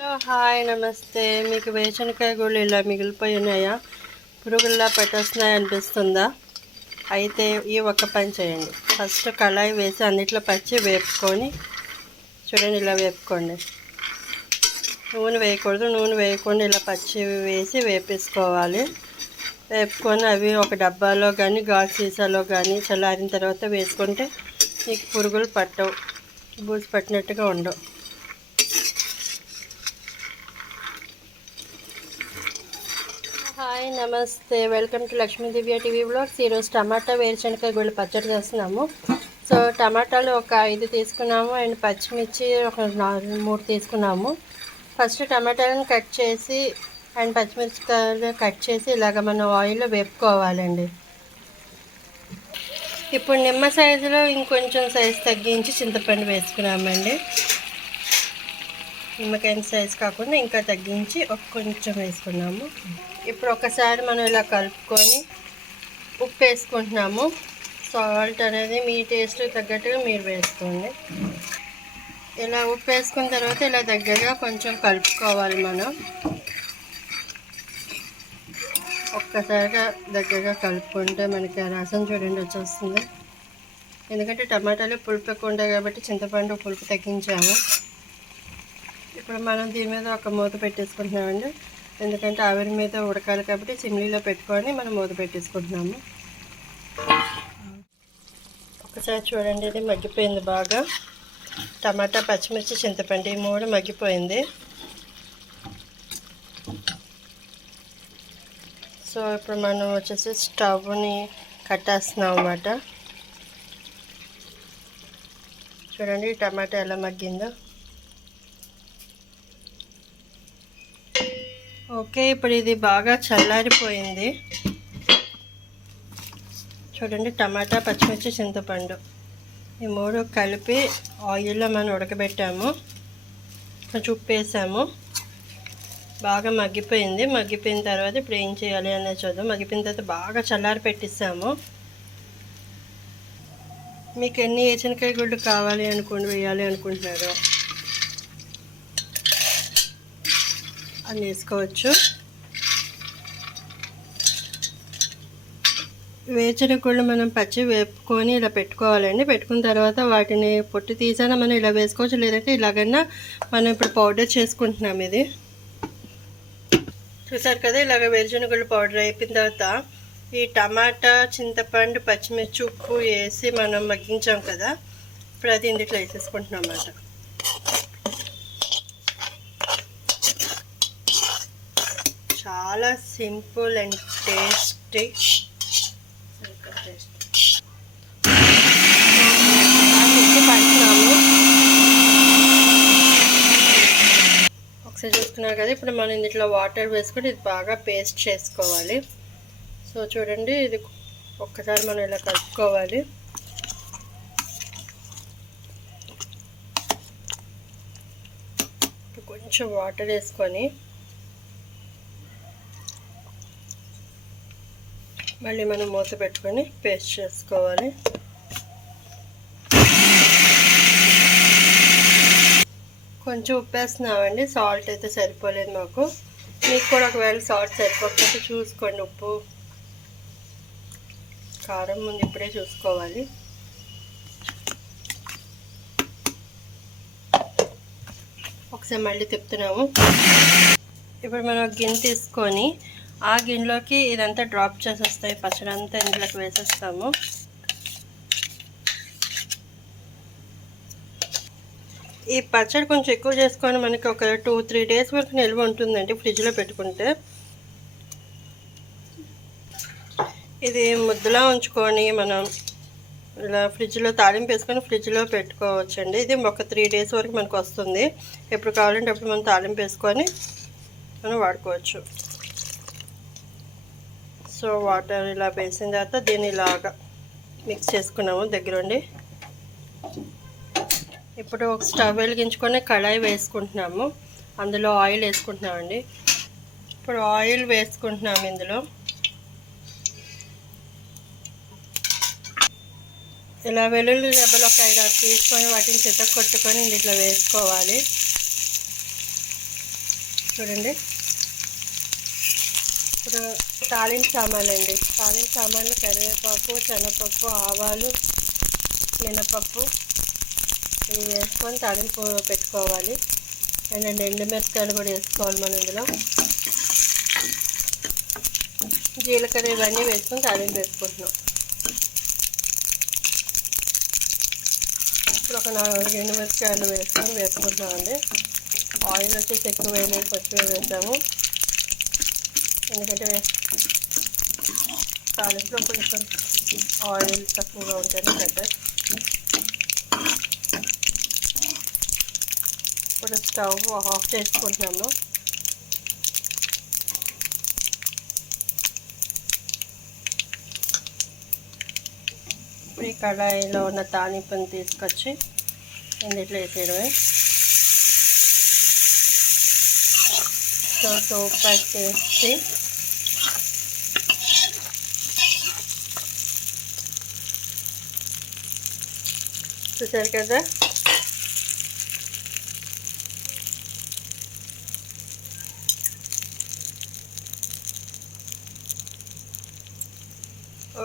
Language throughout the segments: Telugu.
హలో హాయ్ నమస్తే. మీకు వేరుశనగకాయ గుళ్ళు ఇలా మిగిలిపోయి ఉన్నాయా? పురుగుల్లా పెట్టేస్తున్నాయి అనిపిస్తుందా? అయితే ఈ ఒక్క పని చేయండి. ఫస్ట్ కళాయి వేసి అన్నిట్లో పచ్చి వేపుకొని చూడండి, ఇలా వేపుకోండి. నూనె వేయకూడదు. నూనె వేయకుండా ఇలా పచ్చి వేసి వేపేసుకోవాలి. వేపుకొని అవి ఒక డబ్బాలో కానీ గాజు సీసాలో కానీ చల్లారిన తర్వాత వేసుకుంటే మీకు పురుగులు పట్టవు, బూజు పట్టినట్టుగా ఉండవు. హాయ్ నమస్తే, welcome to Lakshmi Divya TV blogs. ఈరోజు టమాటా వేరుశనగకాయ గుళ్ళు పచ్చడి చేస్తున్నాము. సో టమాటాలు ఒక 5 తీసుకున్నాము అండ్ పచ్చిమిర్చి ఒక 3 తీసుకున్నాము. ఫస్ట్ టమాటాలను కట్ చేసి అండ్ పచ్చిమిరపకాయలు కట్ చేసి ఇలాగ మనం ఆయిల్లో వేపుకోవాలండి. ఇప్పుడు నిమ్మ సైజులో ఇంకొంచెం సైజు తగ్గించి చింతపండు వేసుకున్నామండి. నిమ్మకాయ సైజు కాకుండా ఇంకా తగ్గించి కొంచెం వేసుకున్నాము. ఇప్పుడు ఒకసారి మనం ఇలా కలుపుకొని ఉప్పు వేసుకుంటున్నాము. సాల్ట్ అనేది మీ టేస్ట్ తగ్గట్టుగా మీరు వేసుకోండి. ఇలా ఉప్పు వేసుకున్న తర్వాత ఇలా దగ్గరగా కొంచెం కలుపుకోవాలి. మనం ఒక్కసారిగా దగ్గరగా కలుపుకుంటే మనకి ఆ రసం చూడండి వచ్చేస్తుంది. ఎందుకంటే టమాటాలు పులుపు ఎక్కువ ఉంటాయి కాబట్టి చింతపండు పులుపు తగ్గించాము. ఇప్పుడు మనం దీని మీద ఒక మూత పెట్టేసుకుంటున్నామండి. ఎందుకంటే ఆవిరి మీద ఉడకాలి కాబట్టి సిమ్లీలో పెట్టుకొని మనం మూత పెట్టేసుకుంటున్నాము. ఒకసారి చూడండి, ఇది మగ్గిపోయింది బాగా. టమాటా, పచ్చిమిర్చి, చింతపండు ఈ 3 మగ్గిపోయింది. సో ఇప్పుడు మనం వచ్చేసి స్టవ్ని కట్టేస్తున్నాం అన్నమాట. చూడండి టమాటా ఎలా మగ్గిందో. ఓకే, ఇప్పుడు ఇది బాగా చల్లారిపోయింది. చూడండి, టమాటా, పచ్చిమిర్చి, చింతపండు ఈ 3 కలిపి ఆయిల్లో మనం ఉడకబెట్టాము. కొంచెం ఉప్పు వేసాము. బాగా మగ్గిపోయింది. మగ్గిపోయిన తర్వాత ఇప్పుడు ఏం చేయాలి అనేది చూద్దాం. మగ్గిపోయిన తర్వాత బాగా చల్లారి పెట్టిస్తాము. మీకు ఎన్ని వేరుశనగకాయ గుళ్ళు కావాలి వేయాలి అనుకుంటున్నారో అని వేసుకోవచ్చు. వేరుశనగ మనం పచ్చి వేపుకొని ఇలా పెట్టుకోవాలండి. పెట్టుకున్న తర్వాత వాటిని పొట్టు తీసానా మనం ఇలా వేసుకోవచ్చు, లేదంటే ఇలాగన్నా మనం ఇప్పుడు పౌడర్ చేసుకుంటున్నాం. ఇది చూసారు కదా, ఇలాగ వేరుశనగ పౌడర్ అయిపోయిన తర్వాత ఈ టమాటా, చింతపండు, పచ్చిమిర్చి, ఉప్పు వేసి మనం మగ్గించాం కదా, ఇప్పుడు అది ఇందులో వేసేసుకుంటున్నాం అన్నమాట. చాలా సింపుల్ అండ్ టేస్టీ. ఒకసారి చూసుకున్నారు కదా, ఇప్పుడు మనం ఇందులో వాటర్ వేసుకొని ఇది బాగా పేస్ట్ చేసుకోవాలి. సో చూడండి, ఇది ఒక్కసారి మనం ఇలా కలుపుకోవాలి. కొంచెం వాటర్ వేసుకొని మళ్ళీ మనం మూత పెట్టుకొని పేస్ట్ చేసుకోవాలి. కొంచెం ఉప్పు వేస్తున్నామండి. సాల్ట్ అయితే సరిపోలేదు మాకు. మీకు కూడా ఒకవేళ సాల్ట్ సరిపోకపోతే చూసుకోండి. ఉప్పు, కారం ముందు ఇప్పుడే చూసుకోవాలి. ఒకసారి మళ్ళీ తిప్పుతున్నాము. ఇప్పుడు మనం గిన్నె తీసుకొని ఆ గిన్నెలోకి ఇదంతా డ్రాప్ చేసేస్తాయి. పచ్చడి అంతా ఇందులోకి వేసేస్తాము. ఈ పచ్చడి కొంచెం ఎక్కువ చేసుకొని మనకి ఒక 2-3 డేస్ వరకు నిల్వ ఉంటుందండి ఫ్రిడ్జ్లో పెట్టుకుంటే. ఇది ముద్దలా ఉంచుకొని మనం ఇలా ఫ్రిడ్జ్లో తాలింపు వేసుకొని ఫ్రిడ్జ్లో పెట్టుకోవచ్చండి. ఇది ఒక 3 డేస్ వరకు మనకు వస్తుంది. ఎప్పుడు కావాలంటే అప్పుడు మనం తాలింపు వేసుకొని మనం వాడుకోవచ్చు. సో వాటర్ ఇలా వేసిన తర్వాత దీన్ని ఇలాగా మిక్స్ చేసుకున్నాము దగ్గరుండి. ఇప్పుడు ఒక స్టవ్ వెలిగించుకొని కళాయి వేసుకుంటున్నాము. అందులో ఆయిల్ వేసుకుంటున్నామండి. ఇప్పుడు ఆయిల్ వేసుకుంటున్నాము. ఇందులో ఇలా వెల్లుల్లి రెబ్బలు ఒక 5-6 తీసుకొని వాటిని చితక కొట్టుకొని ఇందులో వేసుకోవాలి. చూడండి. ఇప్పుడు తాలింపు సామాన్లు అండి. తాలింపు సామాన్లు కరివేపాకు, శనగపప్పు, ఆవాలు, మినపప్పు ఇవి వేసుకొని తాలింపు పెట్టుకోవాలి. అండ్ ఎండుమిరపకాయలు కూడా వేసుకోవాలి మనం ఇందులో. జీలకర్ర ఇవన్నీ వేసుకొని తాలింపు వేసుకుంటున్నాం. ఇప్పుడు ఒక 4 ఎండుమిరపకాయలు వేసుకొని వేసుకుంటున్నామండి. ఆయిల్ వచ్చేసి ఎక్కువ వేయలేదు, కొంచెం వేసాము. ఎందుకంటే తాలింపులో కొంచెం ఆయిల్ తక్కువగా ఉంటేనే బెటర్. ఇప్పుడు స్టవ్ ఆఫ్ చేసుకుంటున్నాము. ఇప్పుడు ఈ కడాయిలో ఉన్న తాలింపుని తీసుకొచ్చి ఇందులో వేసేయడమే. సో సోప్ ప్యాక్ చేసి చూసారు కదా.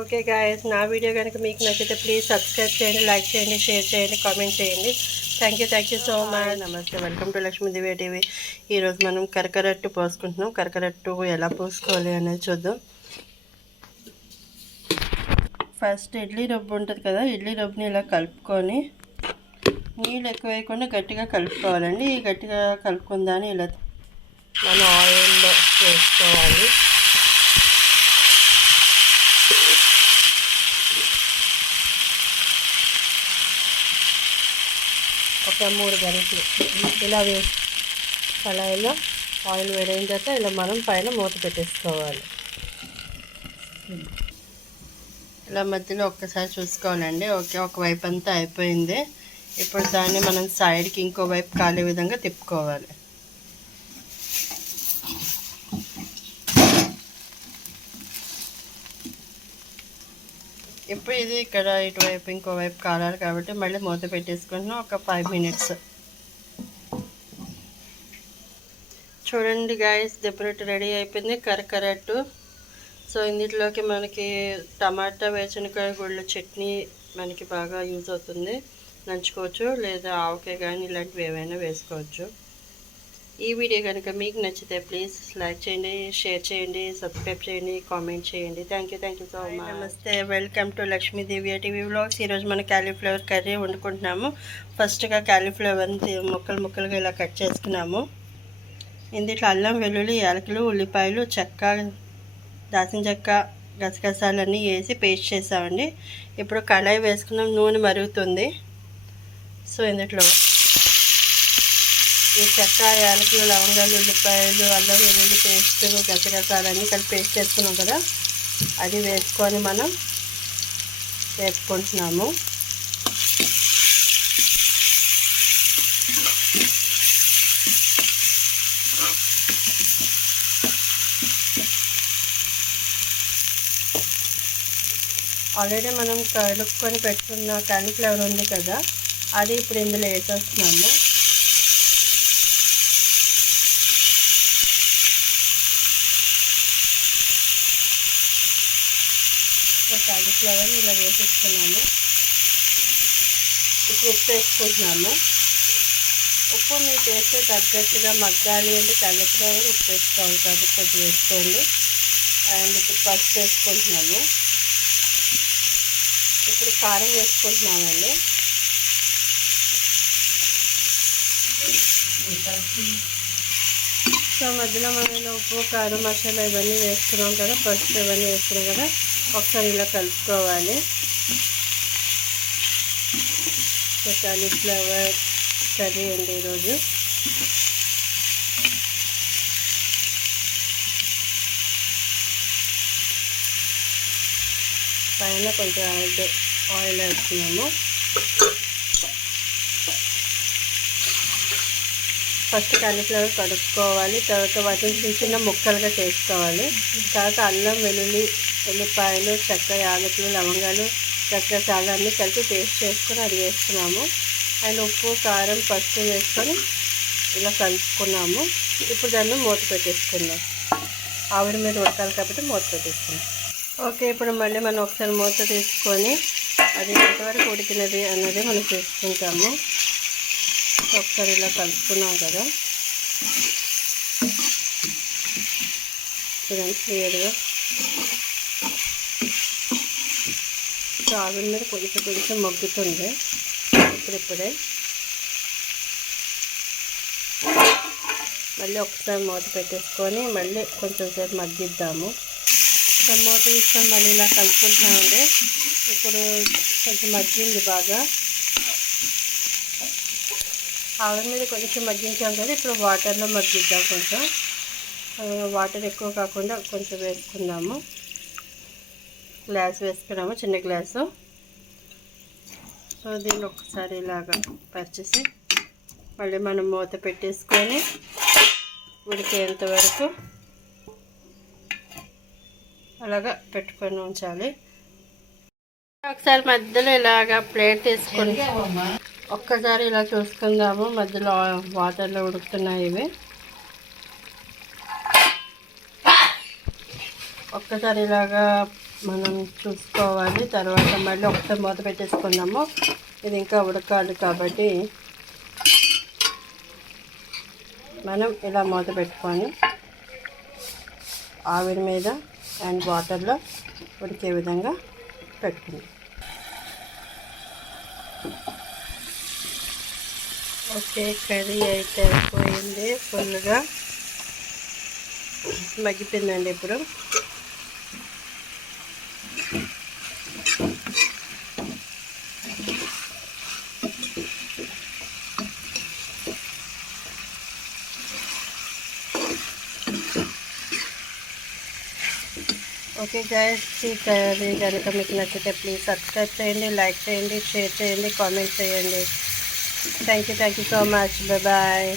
ఓకే గాయస్, నా వీడియో కనుక మీకు నచ్చితే ప్లీజ్ సబ్స్క్రైబ్ చేయండి, లైక్ చేయండి, షేర్ చేయండి, కామెంట్ చేయండి. Thank you so much. నమస్తే, వెల్కమ్ టు లక్ష్మీదేవి టీవీ. ఈరోజు మనం కరకరట్టు పోసుకుంటున్నాం. కరకరట్టు ఎలా పోసుకోవాలి అనేది చూద్దాం. ఫస్ట్ ఇడ్లీ రవ్వ ఉంటుంది కదా, ఇడ్లీ రవ్వని ఇలా కలుపుకొని నీళ్ళు ఎక్కువ వేయకుండా గట్టిగా కలుపుకోవాలండి. ఈ గట్టిగా కలుపుకుందాన్ని ఇలా మనం ఆయిల్లో వేసుకోవాలి. ఒక 3 గరిటెలు ఇలా వేసి కళాయిలో ఆయిల్ వేడైన తర్వాత ఇలా మనం పైన మూత పెట్టేసుకోవాలి. ఇలా మధ్యలో ఒక్కసారి చూసుకోవాలండి. ఓకే, ఒకవైపు అంతా అయిపోయింది. ఇప్పుడు దాన్ని మనం సైడ్కి ఇంకో వైపు కాలే విధంగా తిప్పుకోవాలి. ఇప్పుడు ఇది ఇక్కడ ఇటువైపు ఇంకోవైపు కాలాలి కాబట్టి మళ్ళీ మూత పెట్టేసుకుంటున్నాం ఒక 5 మినిట్స్. చూడండి గాయస్, దెబ్బరొట్టు రెడీ అయిపోయింది, కరకరట్టు. సో ఇందులోకి మనకి టమాటా వేరుశనగకాయ గుళ్ళు చట్నీ మనకి బాగా యూజ్ అవుతుంది, నంచుకోవచ్చు. లేదా ఆవకాయ కానీ ఇలాంటివి ఏవైనా వేసుకోవచ్చు. ఈ వీడియో కనుక మీకు నచ్చితే ప్లీజ్ లైక్ చేయండి, షేర్ చేయండి, సబ్స్క్రైబ్ చేయండి, కామెంట్ చేయండి. Thank you so much. నమస్తే, welcome to Lakshmidevi TV vlogs. ఈరోజు మనం కాలీఫ్లవర్ కర్రీ వండుకుంటున్నాము. ఫస్ట్గా కాలీఫ్లవర్ని ముక్కలుగా ఇలా కట్ చేసుకున్నాము. ఇందులో అల్లం, వెల్లుల్లి, యాలకులు, ఉల్లిపాయలు, చెక్క, దాల్చిన చెక్క, గసగసాలన్నీ వేసి పేస్ట్ చేసామండి. ఇప్పుడు కళాయి వేసుకున్నాం, నూనె మరుగుతుంది. సో ఇందులో ఈ చెక్క, యాలకులు, లవంగాలు, ఉల్లిపాయలు, అల్లం వెల్లుల్లి పేస్ట్, గసగసాలన్నీ కలిపి పేస్ట్ చేసుకున్నాం కదా, అది వేసుకొని మనం వేసుకుంటున్నాము. ఆల్రెడీ మనం కలుపుకొని పెట్టుకున్న కాలీఫ్లవర్ ఉంది కదా, అది ఇప్పుడు ఇందులో వేసేస్తున్నాము. కాలీఫ్లవర్ ఇలా వేసేసుకున్నాము. ఇప్పుడు ఉప్పు వేసుకుంటున్నాము. ఉప్పు మీ టేస్ట్ తగ్గట్టుగా మగ్గాలి అంటే కాలీఫ్లవర్ ఉప్పు వేసుకోవాలి కాబట్టి కొంచెం వేసుకోండి. అండ్ ఇప్పుడు పసుపు వేసుకుంటున్నాము. ఇప్పుడు కారం వేసుకుంటున్నామండి. సో మధ్యలో మనం ఉప్పు, కారం, మసాలా ఇవన్నీ వేసుకున్నాం కదా, పసుపు ఇవన్నీ వేసుకున్నాం కదా, ఒకసారి ఇలా కలుపుకోవాలి. కాలీఫ్లవర్ కర్రీ అండి ఈరోజు. పైన కొంచెం ఆయిల్ వేస్తున్నాము. ఫస్ట్ కాలీఫ్లవర్ కడుక్కోవాలి, తర్వాత వాటిని చిన్న ముక్కలుగా చేసుకోవాలి. తర్వాత అల్లం, వెల్లుల్లి, ఉల్లిపాయలు, చెక్క, యాలకులు, లవంగాలు, గసగసాలు అన్నీ కలిపి పేస్ట్ చేసుకొని అది వేసుకున్నాము. అండ్ ఉప్పు, కారం, పసుపు వేసుకొని ఇలా కలుపుకున్నాము. ఇప్పుడు దాన్ని మూత పెట్టేసుకుందాం. ఆవిరి మీద ఉడకాలి కాబట్టి మూత పెట్టేసుకుందాం. ఓకే, ఇప్పుడు మళ్ళీ మనం ఒకసారి మూత తీసుకొని అది ఎంతవరకు ఉడికినది అన్నది మనం చూసుకుంటాము. ఒకసారి ఇలా కలుపుకున్నాం కదా, చూడండి క్లియర్గా. ఆవిరి మీద కొంచెం మగ్గుతుంది. ఇప్పుడే మళ్ళీ ఒకసారి మూత పెట్టేసుకొని మళ్ళీ కొంచెం సేపు మగ్గిద్దాము. మూత తీసుకొని మళ్ళీ ఇలా కలుపుకుంటున్నామండి. ఇప్పుడు కొంచెం మగ్గింది బాగా. ఆవిరి మీద కొంచెం మగ్గించాం కదా, ఇప్పుడు వాటర్లో మగ్గిద్దాం. కొంచెం వాటర్ ఎక్కువ కాకుండా కొంచెం వేసుకుందాము. గ్లాస్ వేసుకున్నాము, చిన్న గ్లాసు. సో దీన్ని ఒకసారి ఇలాగా పరిచేసి మళ్ళీ మనం మూత పెట్టేసుకొని ఉడికేంత వరకు అలాగా పెట్టుకొని ఉంచాలి. ఒకసారి మధ్యలో ఇలాగా ప్లేట్ తీసుకొని ఒక్కసారి ఇలా చూసుకుందాము. మధ్యలో వాటర్లో ఉడుకుతున్నాయి ఇవి. ఒక్కసారి ఇలాగా మనం చూసుకోవాలి. తర్వాత మళ్ళీ ఒకసారి మూత పెట్టేసుకుందాము. ఇది ఇంకా ఉడకాలి కాబట్టి మనం ఇలా మూత పెట్టుకొని ఆవిరి మీద అండ్ వాటర్లో ఉడికే విధంగా పెట్టుకుందాం. ఓకే, కర్రీ అయితే అయిపోయింది. ఫుల్గా మగ్గిపోయిందండి. ఇప్పుడు ఓకే గైస్, ఈ కర్రీ కనుక మీకు నచ్చితే ప్లీజ్ సబ్స్క్రైబ్ చేయండి, లైక్ చేయండి, షేర్ చేయండి, కామెంట్ చేయండి. Thank you so much. Bye.